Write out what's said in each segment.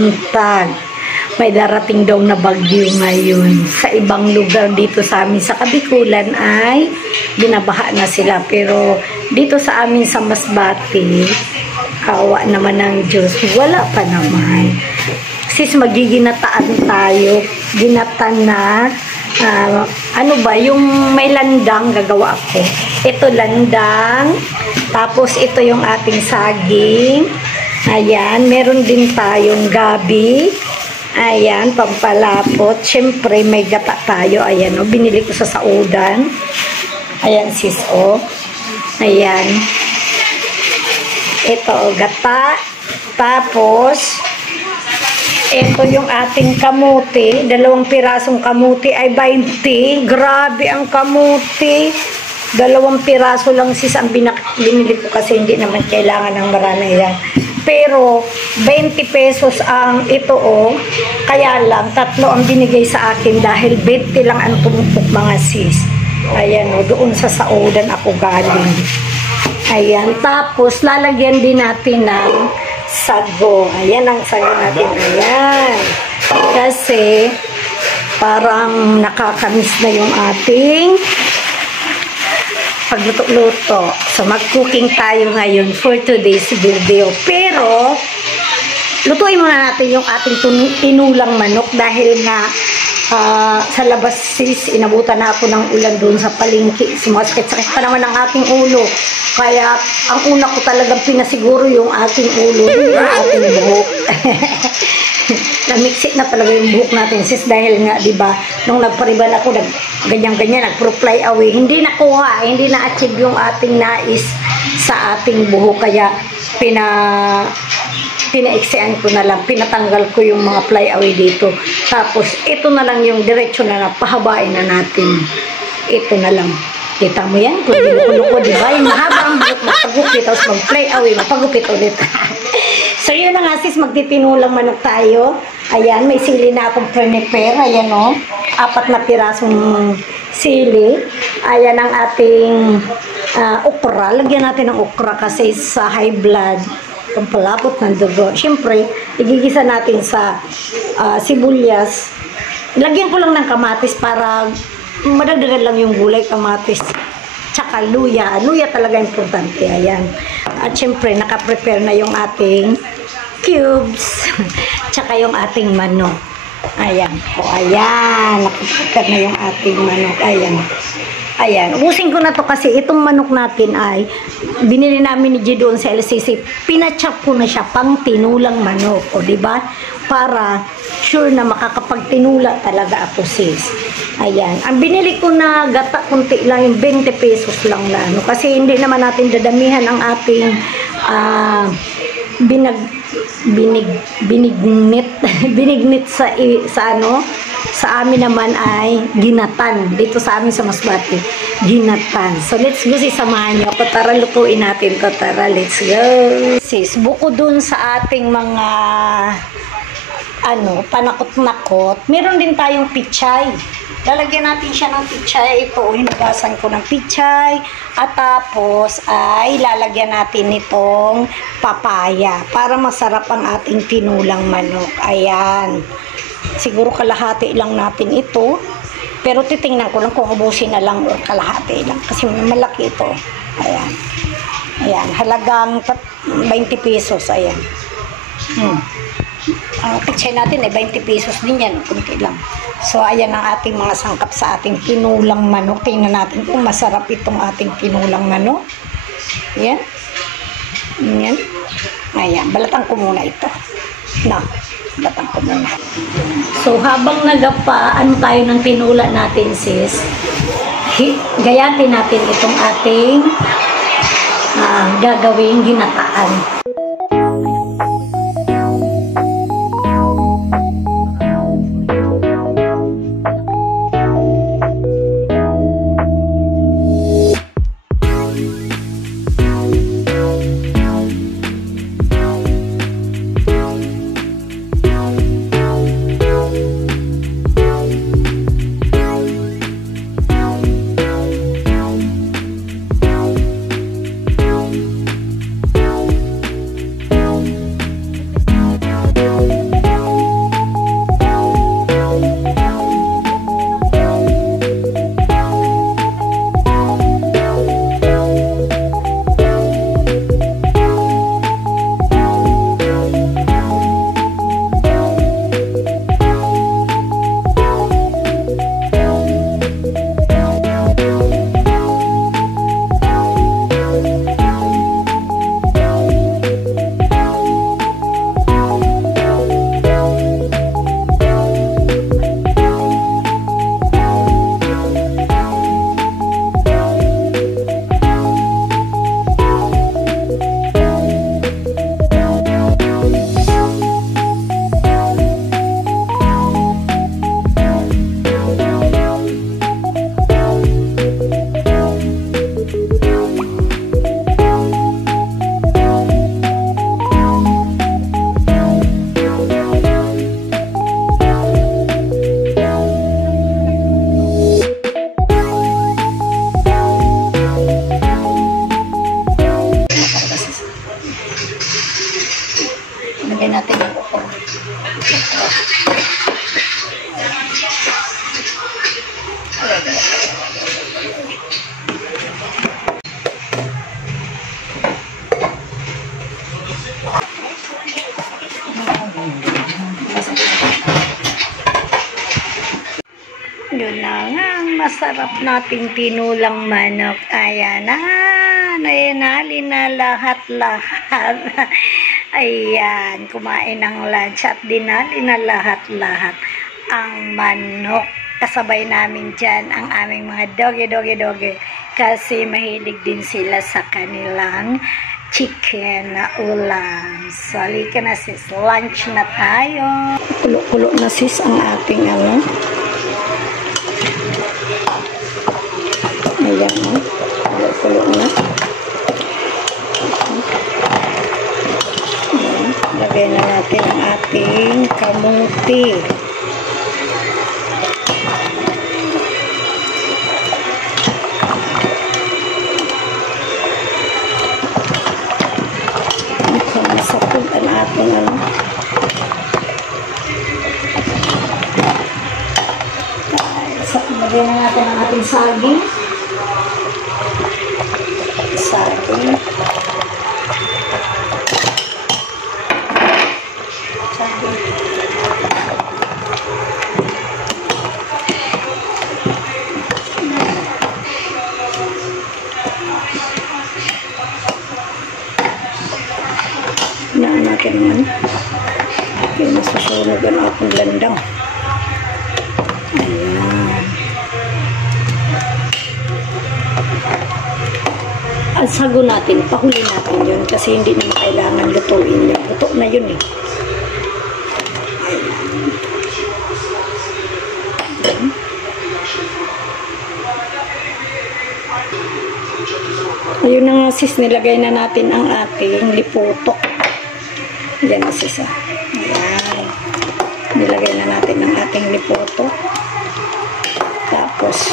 buntag. May darating daw na bagyo ngayon. Sa ibang lugar dito sa amin sa Kabikulan ay binabaha na sila. Pero dito sa amin sa Masbate, kawa naman ng Diyos, wala pa naman. Sis, magiginataan tayo. Ginatan na, ano ba, yung may landang gagawa ako. Ito landang, tapos ito yung ating saging. Ayan, meron din tayong gabi. Ayan, pampalapot. Siyempre, may gata tayo. Ayan, o, binili ko sa saudan. Ayan, sis, o. Ayan. Ito, o, gata. Tapos, ito yung ating kamuti. 2 pirasong kamuti ay 20. Grabe ang kamuti. 2 piraso lang, sis, ang binili ko kasi hindi naman kailangan ng marami yan. Pero 20 pesos ang ito, oh. Kaya lang 3 ang binigay sa akin dahil 20 lang ang tumupok, mga sis. Ayan, oh, doon sa saudan ako galing. Ayan, tapos lalagyan din natin ng sago. Ayan ang sago natin. Ayan. Kasi parang nakakamiss na yung ating pagluto-luto. So, mag-cooking tayo ngayon for today's video. Pero, lutuin muna natin yung ating tinulang manok dahil nga sa labas, sis, inabutan na ako ng ulan doon sa palengke. Sumasakit-sakit pa naman ang aking ulo. Kaya, ang una ko talagang pinasiguro yung ating ulo, yung ating buhok. Namixit na talaga yung buhok natin, sis, dahil nga, di ba, nung nagpariban ako, ganyan-ganyan, nag-fly away, hindi nakuha, hindi na-achieve yung ating nais sa ating buhok, kaya pinaiksian ko na lang, pinatanggal ko yung mga fly away dito, tapos ito na lang yung diretsyo na pahabain na natin, ito na lang. Kita mo yan? Kung binukulo di ba? Yung mahaba ang buhok, magpagupit, tapos mag-fly away, mapagupit ulit. So, yun na nga, sis, magtitinulang manok tayo. Ayan, may sili na akong prepare. Ayan, o. 4 na pirasong sili. Ayan ang ating okra. Lagyan natin ng okra kasi sa high blood, pampalapot ng dugo. Siyempre, igigisa natin sa sibuyas. Lagyan ko lang ng kamatis para madagdagan lang yung gulay, kamatis. Tsaka luya. Luya talaga importante. Ayan. At syempre, nakaprepare na yung ating cubes. Tsaka yung ating manok. Ayan. O, ayan. Nakaprepare na yung ating manok. Ayan. Ayan. Ubusin ko na to kasi itong manok natin ay binili namin ni G doon sa LCC. Pinachop ko na siya pang tinulang manok. O, diba? Para sure na makakapagtinula talaga ako, sis. Ayan. Ang binili ko na gata, kunti lang, yung 20 pesos lang na. No? Kasi hindi naman natin dadamihan ang ating binignit sa amin naman ay ginatan. Dito sa amin sa Masbate, ginatan. So, let's go, sis, samahan nyo. Tara, lutuin natin to. Tara, let's go. Sis, buko dun sa ating mga panakot-nakot, meron din tayong pichay. Lalagyan natin siya ng pichay. Ito, hinugasan ko ng pichay. At tapos ay lalagyan natin nitong papaya para masarap ang ating tinulang manok. Ayan. Siguro kalahati lang natin ito. Pero titingnan ko lang kung ubusin na lang o kalahati lang. Kasi malaki ito. Ayan. Ayan. Halagang 20 pesos. Ayan. Ang pichay natin ay 20 pesos din yan. Kunti lang. So, ayan ang ating mga sangkap sa ating tinulang manok. Tingnan natin kung masarap itong ating tinulang manok. Ayan. Ayan. Ayan. Balatan ko muna ito. Balatan ko muna. So, habang nagapaan tayo ng tinula natin, sis, gayatin natin itong ating gagawing ginataan. Yun na nga, ang masarap nating tinulang manok. Ayan na, nainali na lahat-lahat. Ayan, kumain ng lunch at dinali na lahat-lahat ang manok. Kasabay namin dyan ang aming mga doge. Kasi mahilig din sila sa kanilang chicken na ulam. So, halika na sis, lunch na tayo. Kulo-kulo na sis ang ating ano. Ayan, no? Kulo-kulo na. Ayan. Lagay na natin ang ating kamuti. Ito, masapog ang ating ano. Lagay na natin ang ating saging. Hinaan natin naman. Okay, nasusunog ang ating landang. Ayan. Ang sago natin, pahuli natin yun kasi hindi naman kailangan lutuin yun. Luto na yun eh. Ayun na nga sis, nilagay na natin ang ating liputok. Yan na sis. Ayan. Nilagay na natin ang ating liputok. Tapos,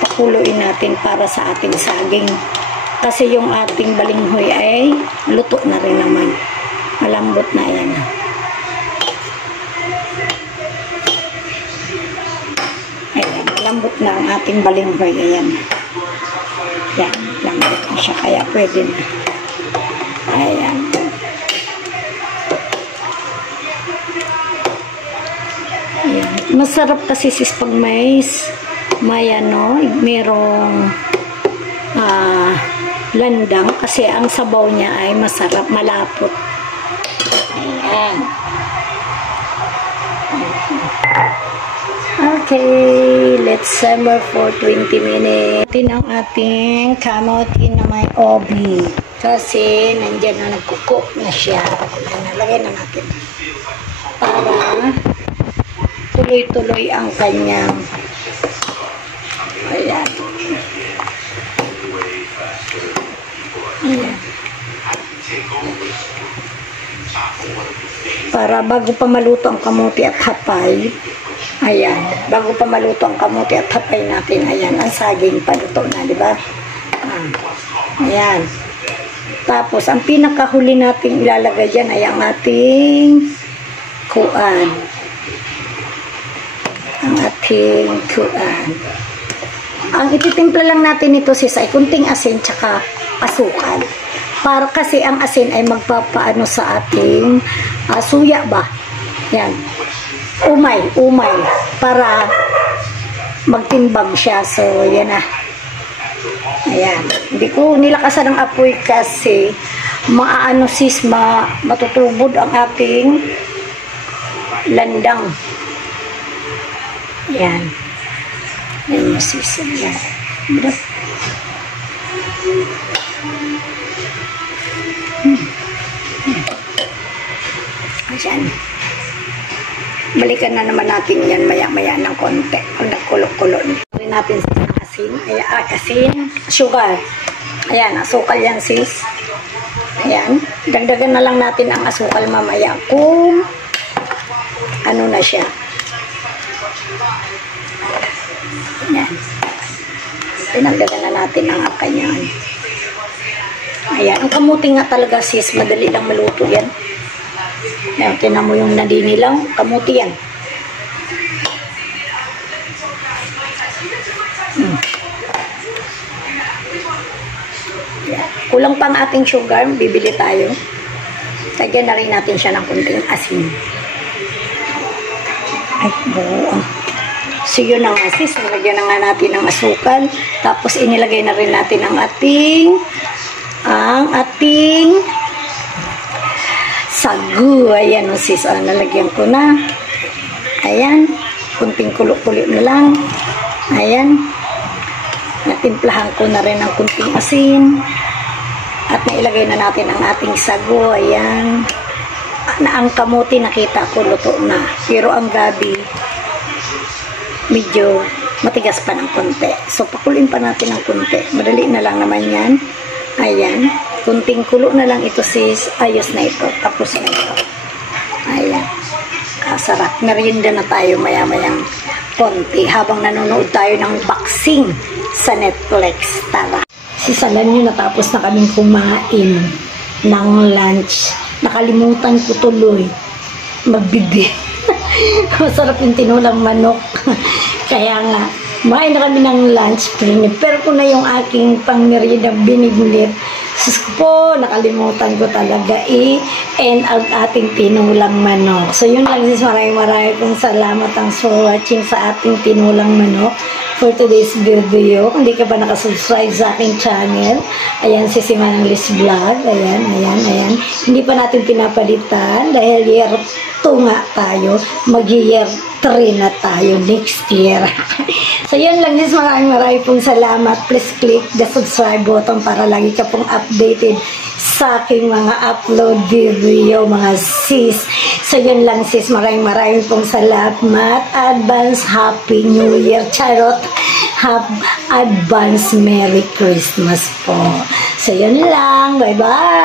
pakuluin natin para sa ating saging. Kasi yung ating balinghoy ay luto na rin naman. Malambot na yan. Ayan, malambot na ang ating balinghoy. Ayan. Yan, lambot na siya. Kaya pwede na. Ayan. Ayan. Masarap kasi sis pag may ano, merong landang kasi ang sabaw niya ay masarap, malapot. Ayan. Okay, let's simmer for 20 minutes. Ito ang ating kamote na may obi. Kasi nandyan na nagkukok na siya. Nalagay na natin. Para tuloy-tuloy ang kanyang. Ayan. Ayan. Para bago pa maluto ang kamote at hapay, ayan, bago pa maluto ang kamote at hapay natin, ayan, ang saging paluto na, di ba? Ayan. Tapos, ang pinakahuli nating ilalagay dyan ay ang ating kuan. Ang ating kuan. Ang ititimpla lang natin ito sis ay kunting asin tsaka asukal. Para kasi ang asin ay magpapaano sa ating suya ba? Yan. Umay. Para magtimbang siya. So, yan na. Ayan. Hindi ko nilakasan ng apoy kasi maaano sis, matutubod ang ating landang. Yan. Yan sis. Yan. Ayan. Balikan na naman natin yan maya-maya ng konti. Pag nagkulo-kulo. Rin natin sis ng asin. Asin. Sugar. Ayan. Asukal yan sis. Ayan. Dagdagan na lang natin ang asukal mamaya kung ano na siya. Ayan. Pinagdagan na natin ang kanyang. Ayan. Ang kamuti nga talaga sis. Madali lang maluto yan. Ngayon, tinan mo yung nadinilaw, kamuti yan. Kulang pang ating sugar, bibili tayo. Lagyan na rin natin siya ng kunting asin. Ay, buo. So yun na nga sis, nilagyan na nga natin ng asukal. Tapos inilagay na rin natin ang ating sagu. Ayan o sis, nalagyan ko na. Ayan, kunting kulo-kulo na lang. Ayan. Natimplahan ko na rin ng kunting asin. At nailagay na natin ang ating sago. Ayan. Ang kamuti nakita ko luto na. Pero ang gabi, medyo matigas pa ng konti. So, pakulin pa natin ng konti. Madali na lang naman yan. Ayan. Kunting kulo na lang ito sis. Ayos na ito. Tapos na ito. Ayan. Kasarap. Merienda na tayo maya-mayang konti habang nanonood tayo ng boxing sa Netflix. Tara. Sisalan nyo, natapos na kaming kumain ng lunch. Nakalimutan ko tuloy magbibi. Masarap yung tinulang manok. Kaya nga, kumain na kami ng lunch. Prepare ko na yung aking pang-merienda binignit. Sus po, nakalimutan ko talaga and ang ating tinulang manok. So yun lang sis, maraming pong salamat. Thanks for watching sa ating tinulang manok for today's video. Kung di ka pa nakasubscribe sa aking channel, ayan si Manang Liz Vlog. Ayan. Hindi pa natin pinapalitan dahil year 2 nga tayo. Mag-year 3 na tayo next year. So yun lang sis, maraming pong salamat. Please click the subscribe button para lagi ka pong updated sa aking mga upload video mga sis. So yun lang sis, maraming pong salamat. Advance Happy New Year. Charot. Have advance Merry Christmas po. So yun lang. Bye bye.